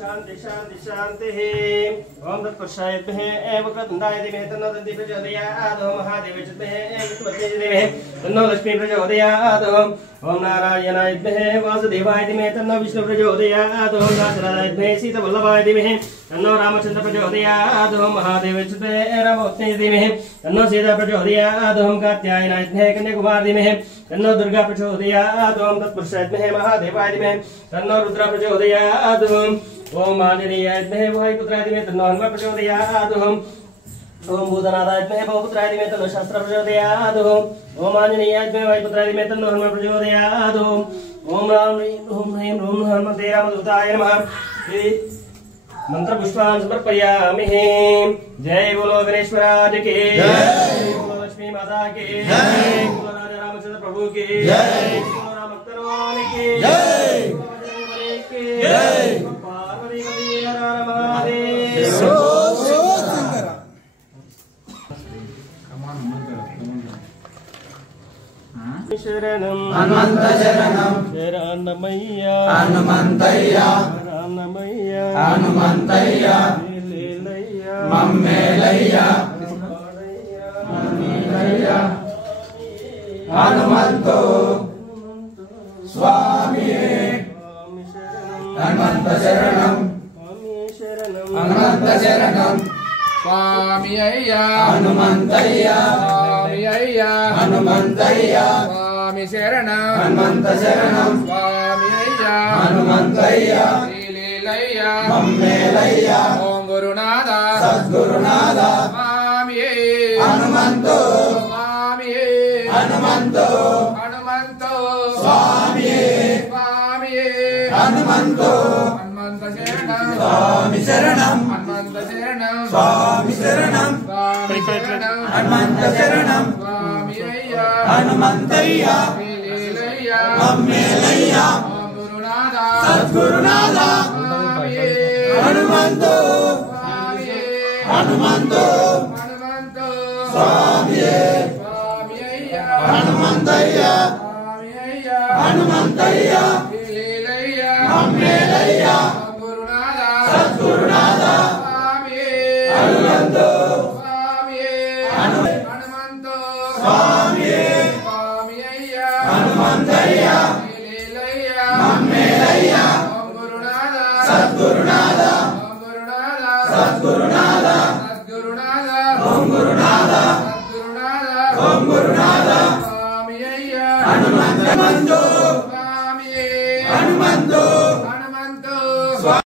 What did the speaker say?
शांति शांति शांति ओम तत्पुरुषाय विद्महे एव क्रतुण्डाय धीमहि तन्नो दन्ती प्रचोदयात् ओम महादेवाय च विद्महे एव धीमहि तन्नो लक्ष्मी प्रचोदयात् ओम नारायणाय विद्महे वासुदेवाय धीमहि तन्नो विष्णु प्रचोदयात् ओम नारायणाय विद्महे सीतावल्लभाय धीमहि तन्नो रामचंद्र प्रचोदयात् ओम महादेवाय च विद्महे रामोत्तय धीमहि तन्नो सीता प्रचोदयात् ओम कात्यायनाय विद्महे कन्याकुमारी धीमहि तन्नो दुर्गा प्रचोदयात् ओम तत्पुरुषाय विद्महे महादेवाय धीमहि तन्नो रुद्र प्रचोदयात् ओम आंजनेयाय विद्महे वायुपुत्राय धीमहि तन्नो हनुमत् प्रचोदयात् ओम भूतनाथाय विद्महे भवपुत्राय धीमहि तन्नो शास्त्र प्रचोदयात् ओम आंजनेयाय विद्महे वायुपुत्राय धीमहि तन्नो हनुमत् प्रचोदयात् ओम राम ह्रीं हनुमते रामदूताय नमः मंत्र पुष्पान् समर्पयामि। जय बोलो गणेश्वराज की जय, बोलो लक्ष्मी माता की जय, बोलो राजा रामचंद्र प्रभु की जय, बोलो राम भक्तगण की जय, जय पार्वती हर हर महादेव। शरणं हनुमंत शरणं शरणमय्या हनुमंतय्या शरणमय्या हनुमंतय्या लीलय्या मम्मेलय्या मम्मेलय्या हनुमंतो स्वामी हनुमंत शरणं हनुमंत शरणं स्वामी अय्या हनुमंतय्या स्वामी अय्या हनुमंतय्या स्वामी शरणं हनुमंत शरणं स्वामी अय्या हनुमंतय्या लीलय्या मम्मेलय्या ओम गुरुनाथ सद्गुरुनाथ स्वामी हनुमंतो स्वामी हनुमंतो हनुमंतो स्वामी स्वामी हनुमंतो हनुमंत शरणं स्वामी शरणं हनुमंत शरणं स्वामी शरणं स्वामी शरणं हनुमंत शरणं स्वामी अय्या हनुमंतय्या लीलय्या मम्मेलय्या ओम गुरुनाथ सद्गुरुनाथ स्वामी हनुमंतो स्वामी हनुमंतो हनुमंतो स्वामी स्वामी अय्या हनुमंतय्या स्वामी अय्या हनुमंतय्या लीलय्या मम्मेलय्या ओम गुरुनाथ सद्गुरुनाथ स्वामी हनुमंतो स्वामी हनुमंतो स्वामी स्वामी अय्या हनुमंतय्या लीलय्या मम्मेलय्या ओम गुरुनाथ सद्गुरुनाथ ओम गुरुनाथ सद्गुरुनाथ सद्गुरुनाथ ओम गुरुनाथ सद्गुरुनाथ ओम गुरुनाथ स्वामी अय्या हनुमंतो स्वामी हनुमंतो